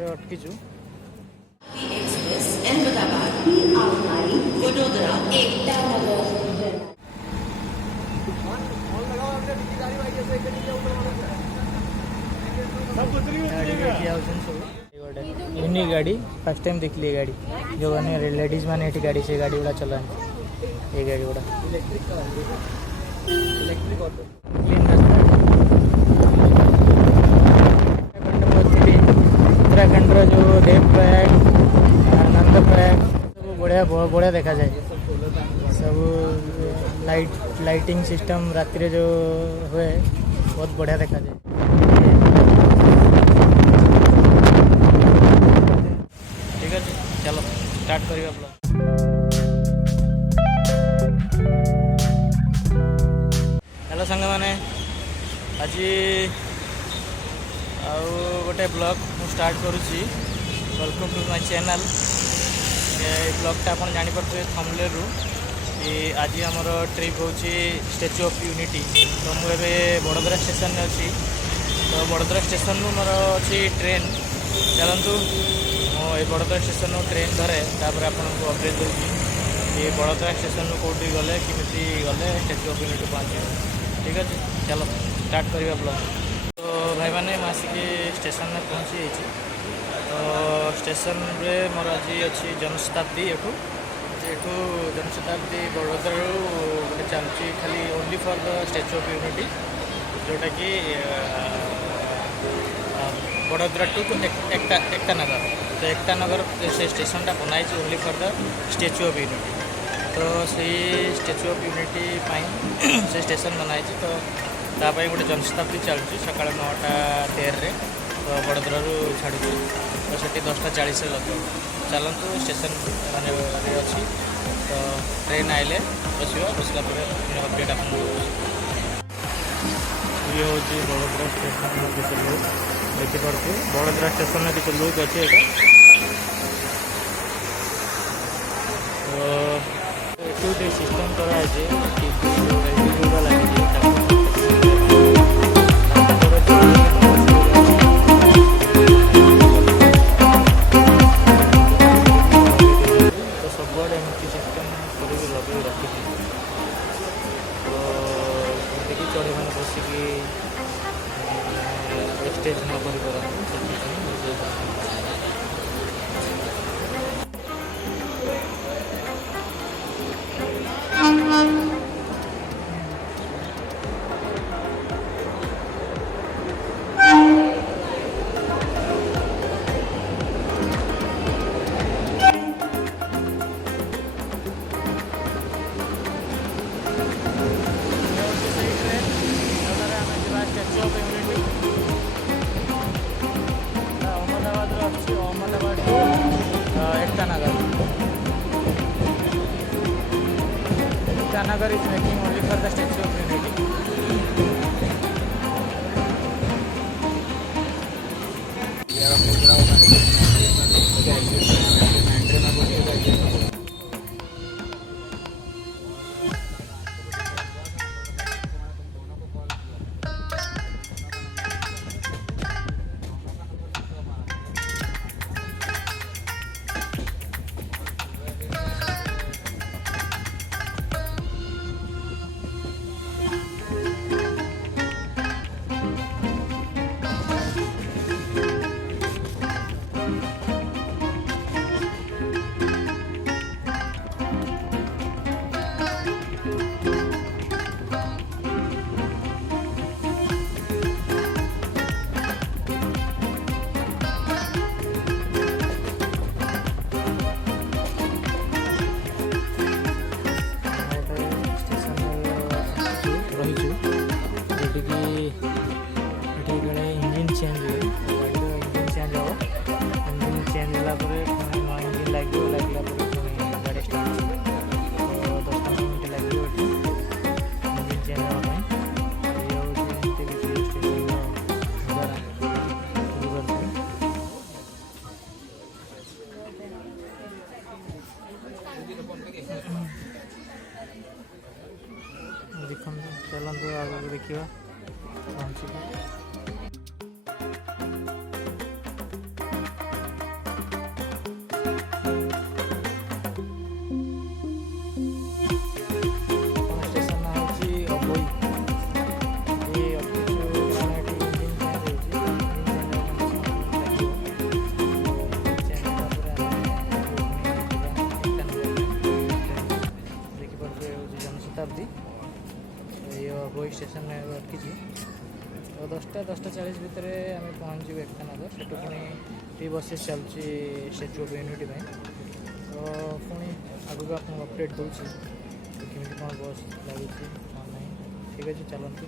भितर अटकीचु यूनिक गाड़ी first time देखली गाड़ी जो मैंने लेडीज मैंने गाड़ी से गाड़ी गुड़ा चला ये गाड़ी गुड़ा इलेक्ट्रिक ऑटो उत्तराखंड जो देवप्रयाग नंदप्रयाग सब बढ़िया बढ़िया देखा जाए सब लाइटिंग सिस्टम राति जो हुए बहुत बढ़िया देखा जाए। ठीक है चलो स्टार्ट करिए ब्लॉग। हेलो सांग मैंने आज गोटे ब्लॉग मु स्टार्ट करुच्ची वेलकम टू माय चैनल। ये ब्लॉगटा आप जानीपे थंबनेलरू कि आज आमर ट्रिप हूँ स्टैच्यू ऑफ यूनिटी। तो मुझे बड़ोदरा स्टेशन में अच्छी तो बड़ोदरा स्टेशन मोर अच्छी ट्रेन चलतु ये बड़ोदरा स्टेशन ट्रेन धरे तापर आपको अपडेट दूसरी ये बड़ोदरा स्टेशन कौटी गले किमिति गले स्टैच्यू ऑफ यूनिटी पहुँचे। ठीक है चलो स्टार्ट करिए ब्लॉग। तो भाई मैंने आसिकी स्टेशन में पहुँची तो स्टेशन रे मोर आज अच्छी जनशताब्दी एठू जनशताब्दी बड़ोदरा गोटे चलुची खाली only for the statue of unity जोटा कि बड़ोदरा टू एकता नगर। तो एकता नगर से स्टेशनटा बनाई only for the statue of unity. तो सही स्टैच्यू ऑफ यूनिटी से स्टेशन बनाई तो तापाई गोटे जनशताब्दी चलुची सका 9:13 तो बड़ोदरा छाड़ू तो सेठी 10:40 लगे चलतु स्टेशन माने अच्छी तो ट्रेन आइले बसला अपडेट आप ये हूँ बड़ोदरा स्टेशन में किसी लोग देखिपे बड़ोदरा स्टेशन में किसी लोग अच्छे तो ये सिस्टम कराई लगे चढ़ी मैंने बसिकी स्टेज न Nagara is making only for the Statue of Unity. चलते आगे देखा पहुँच स्टेशन में अटकी तो 10:40 भितर आम पहुँचू एकता नगर से पुणी टी बसेस चलुची स्टैच्यू ऑफ यूनिटी तो पुणी आगे आपको अपडेट दूसरी केमी कौन बस लगुच ना ठीक अच्छे चलती।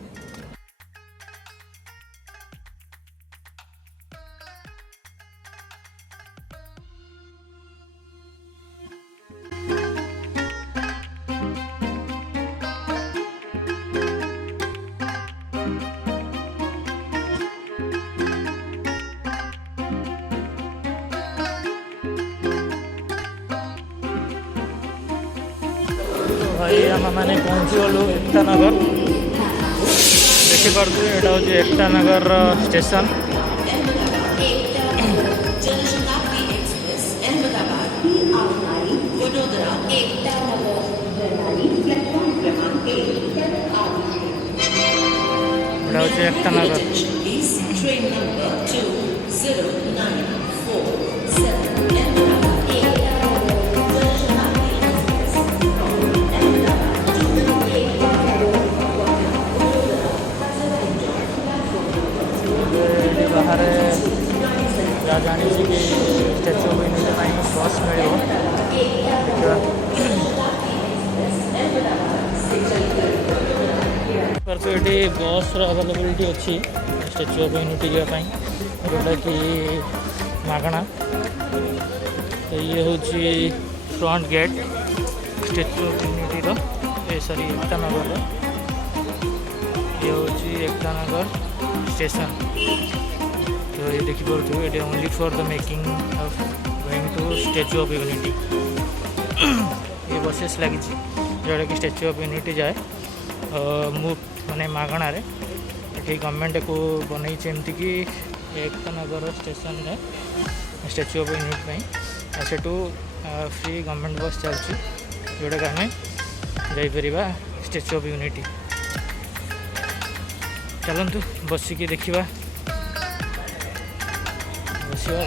भाई आम मैंने पहुँची गलु एकता नगर देखिपे यहाँ हूँ एकता नगर स्टेशन यहाँ हूँ एकता नगर बाहर जहाँ जानी कि स्टैच्यू ऑफ यूनिटी ना बस मिले ये बस अवेलेबिलिटी अच्छी स्टैच्यू ऑफ यूनिटी जावाई जोटा कि मागणा तो ये हूँ front gate statue of unity sorry Ekta Nagar ये हूँ एकता नगर स्टेशन तो ये देखिपे ये only for the making of going to statue of unity ये बसेस लगी जोटा कि स्टैच्यू ऑफ यूनिटी जाए मुफ्त माने मागणार ये गवर्नमेंट को बनई एमती कि एकता नगर स्टेशन में स्टैच्यू ऑफ यूनिटी से फ्री गवर्नमेंट बस चलती जोटा कि आम जापर स्टैच्यू ऑफ यूनिटी चलतु बसिकी देखा बसला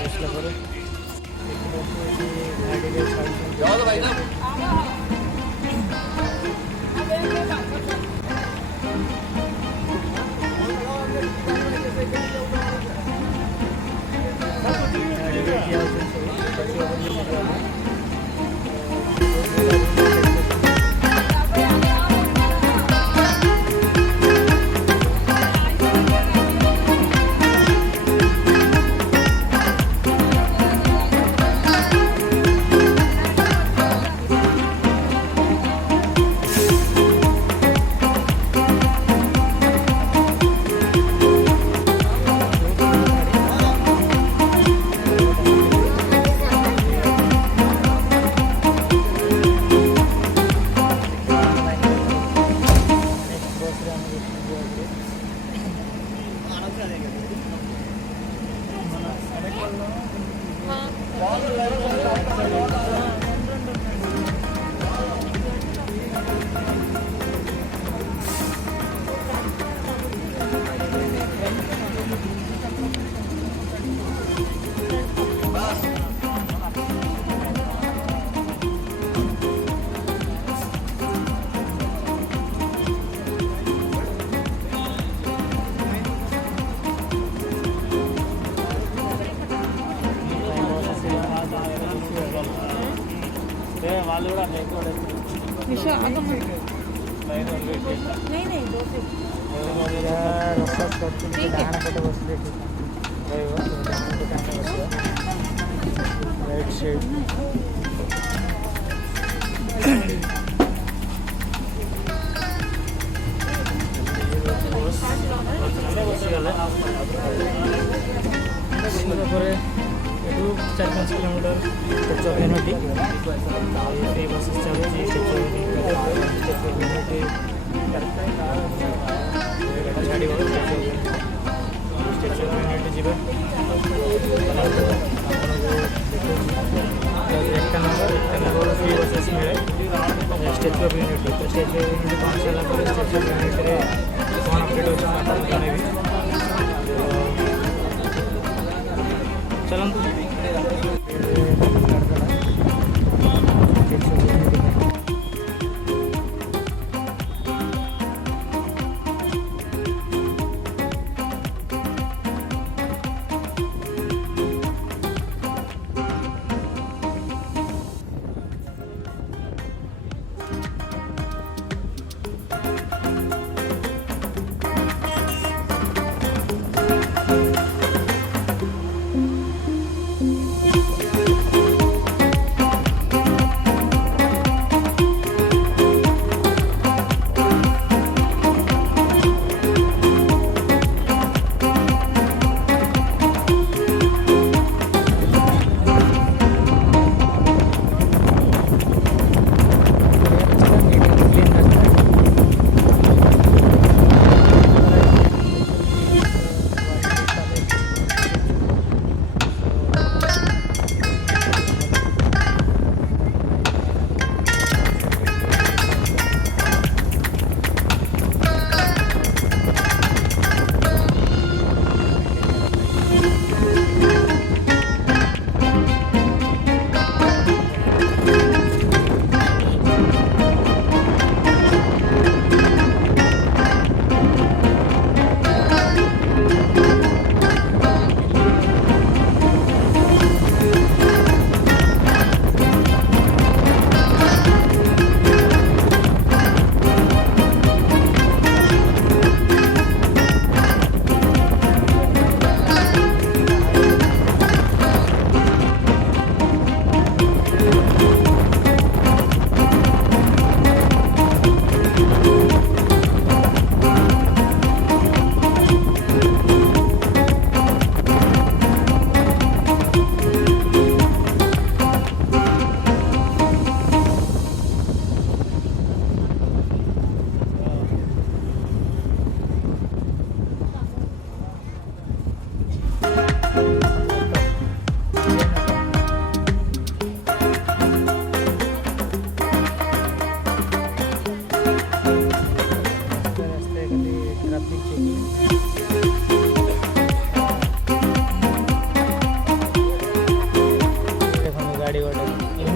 राइट साइड एटू 4-5 kilometre statue of unity bus चलती स्टैच्यू ऑफ यूनिटी छाड़ स्टैच्यू ऑफ यूनिटी जी एकता नगर फ्री बसेस मिले स्टैच्यू ऑफ यूनिटी तो स्टैच्यू ऑफ यूनिटी पहुँच सारापर स्टैच्यू ऑफ यूनिटी कौन अपडेट होता जनइबी चलते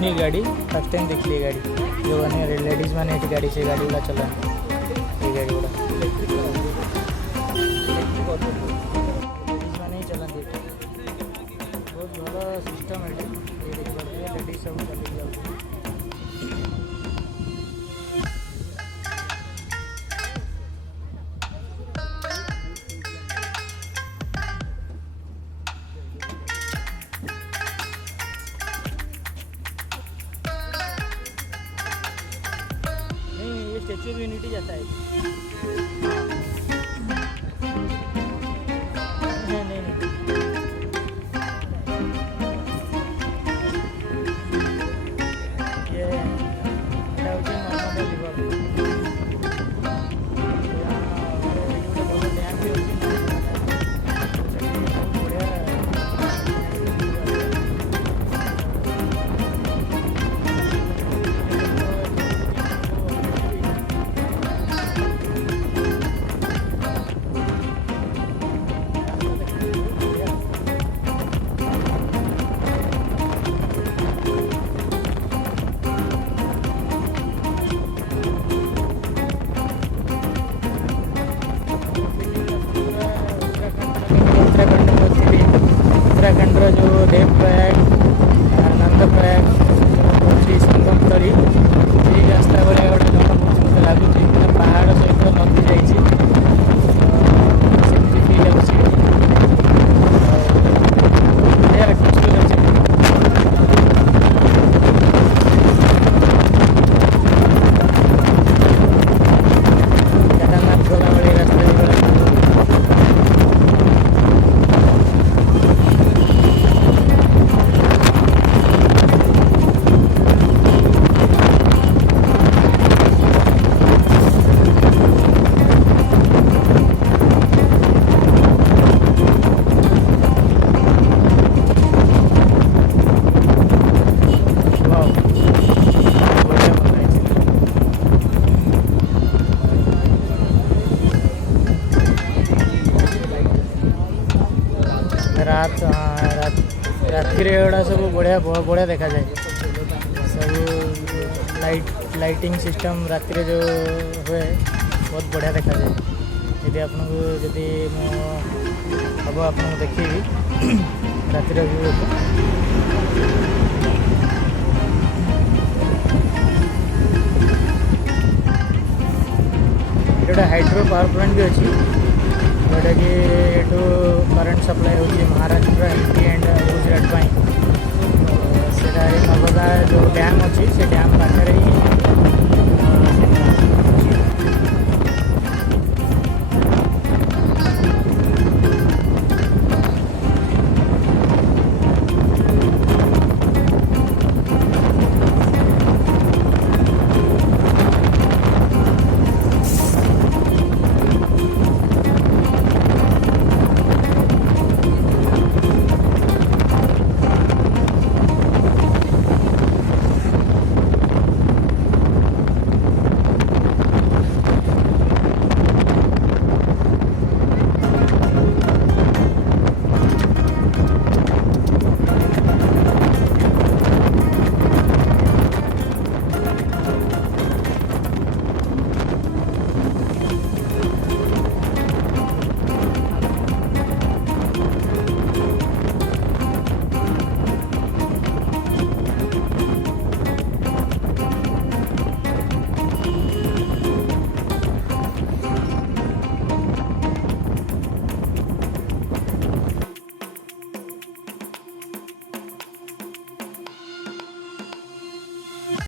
यूनिक गाड़ी फर्स्ट टाइम देखली ये गाड़ी जो मैंने लेडीज मैंने गाड़ी से गाड़ी गुड़ा चला ये गाड़ी गुड़ा लेडीज मैंने ही चलाते बहुत भल सिस्टम है ये देखिए लेडीज सब चल जाऊँ स्टैच्यू ऑफ यूनिटी जाता है नहीं ये नर्मदा उत्तराखंड जो देवप्रयाग नंदप्रयाग संगम तरी ये रास्ता भाई गोटे जन मत लगुच पहाड़ सहित नदी जाइए फिल केदारनाथ गला भाई रास्ता रात राति एगुड़ा सब बढ़िया बढ़िया देखा जाए सब लाइटिंग सिस्टम राति जो हुए बहुत बढ़िया देखा जाए यदि आपको जदि हम आपको देखी रातिर व्यू गोटे हाइड्रो पावर प्लांट भी अच्छी जोटा कि करेंट सप्लाई होची महाराष्ट्र एमपी एंड गुजरात